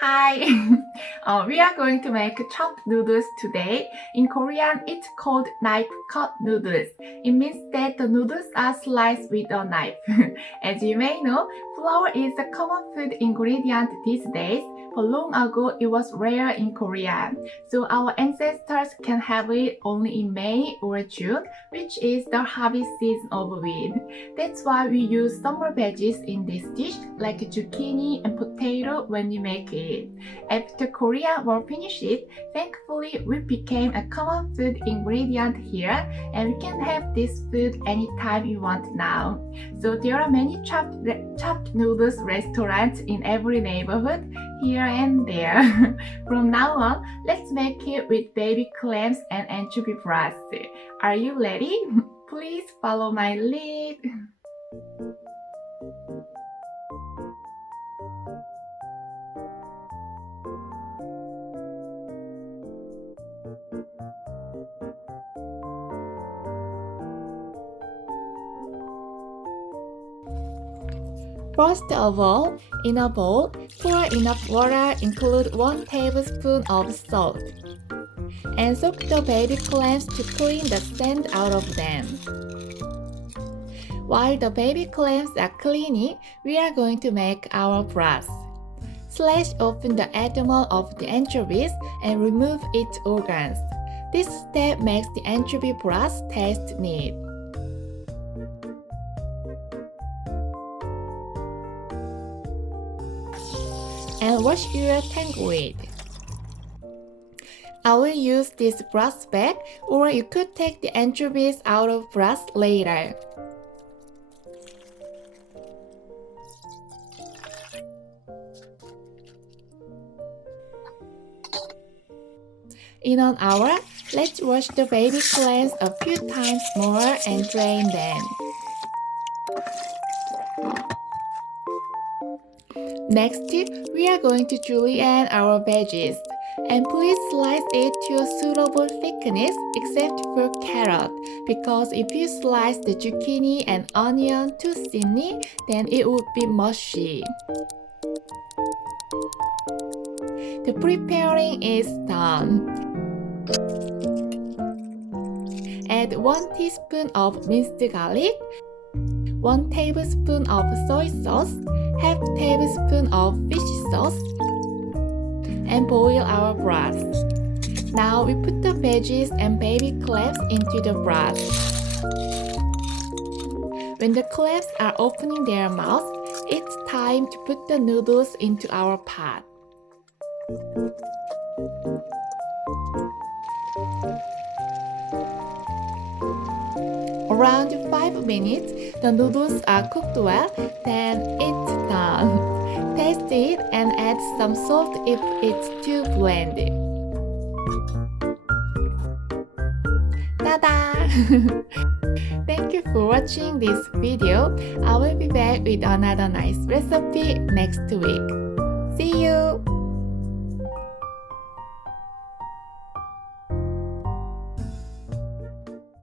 Hi! We are going to make chopped noodles today. In Korean, it's called knife-cut noodles. It means that the noodles are sliced with a knife. As you may know, flour is a common food ingredient these days, but long ago it was rare in Korea. So our ancestors can have it only in May or June, which is the harvest season of wheat. That's why we use summer veggies in this dish, like zucchini and potato when we make it. After Korea war finished it, thankfully we became a common food ingredient here, and we can have this food anytime we want now. So there are many chopped noodles restaurants in every neighborhood, here and there. From now on, let's make it with baby clams and anchovy broth. Are you ready? Please follow my lead. First of all, in a bowl, pour enough water, include 1 tablespoon of salt, and soak the baby clams to clean the sand out of them. While the baby clams are cleaning, we are going to make our broth. Slash open the abdomen of the anchovies and remove its organs. This step makes the anchovy broth taste neat. And wash your tank with. I will use this broth bag, or you could take the anchovies out of broth later. In an hour, let's wash the baby clams a few times more and drain them. Next, we are going to julienne our veggies, and please slice it to a suitable thickness except for carrot, because if you slice the zucchini and onion too thinly, then it would be mushy. The preparing is done. Add 1 teaspoon of minced garlic, 1 tablespoon of soy sauce, half tablespoon of fish sauce, and boil our broth. Now we put the veggies and baby clams into the broth. When the clams are opening their mouths, it's time to put the noodles into our pot. Around 5 minutes, the noodles are cooked well, then it's done. Taste it and add some salt if it's too bland. Ta-da! Thank you for watching this video. I will be back with another nice recipe next week. See you!